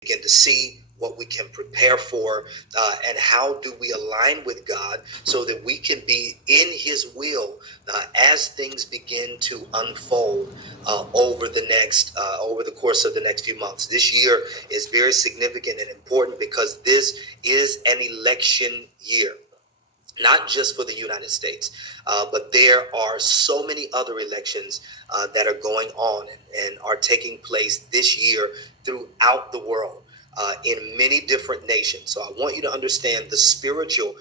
begin to see what we can prepare for, and how do we align with God so that we can be in His will as things begin to unfold over the course of the next few months. This year is very significant and important because this is an election year, not just for the United States, but there are so many other elections that are going on and are taking place this year throughout the world, in many different nations. So I want you to understand the spiritual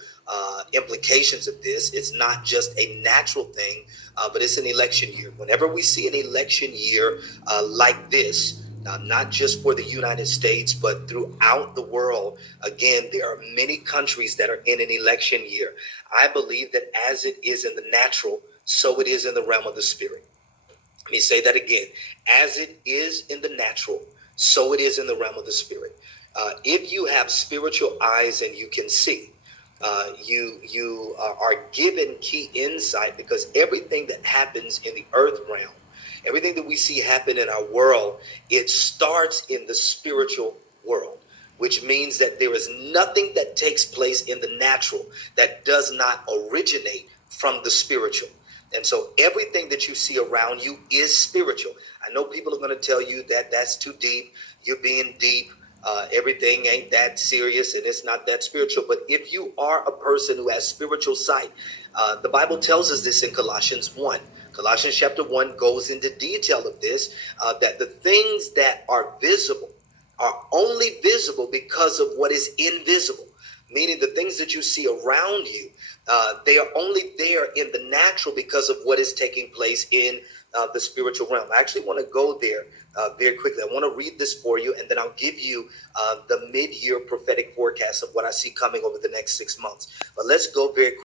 implications of this. It's not just a natural thing, but it's an election year. Whenever we see an election year like this, not just for the United States, but throughout the world. Again, there are many countries that are in an election year. I believe that as it is in the natural, so it is in the realm of the spirit. Let me say that again. As it is in the natural, so it is in the realm of the spirit. If you have spiritual eyes and you can see, you are given key insight, because everything that happens in the earth realm, everything that we see happen in our world, it starts in the spiritual world, which means that there is nothing that takes place in the natural that does not originate from the spiritual. And so everything that you see around you is spiritual. I know people are going to tell you that that's too deep. You're being deep. Everything ain't that serious and it's not that spiritual. But if you are a person who has spiritual sight, the Bible tells us this in Colossians 1. Colossians chapter 1 goes into detail of this, that the things that are visible are only visible because of what is invisible. Meaning the things that you see around you, they are only there in the natural because of what is taking place in the spiritual realm. I actually want to go there very quickly. I want to read this for you, and then I'll give you the mid-year prophetic forecast of what I see coming over the next 6 months. But let's go very quickly.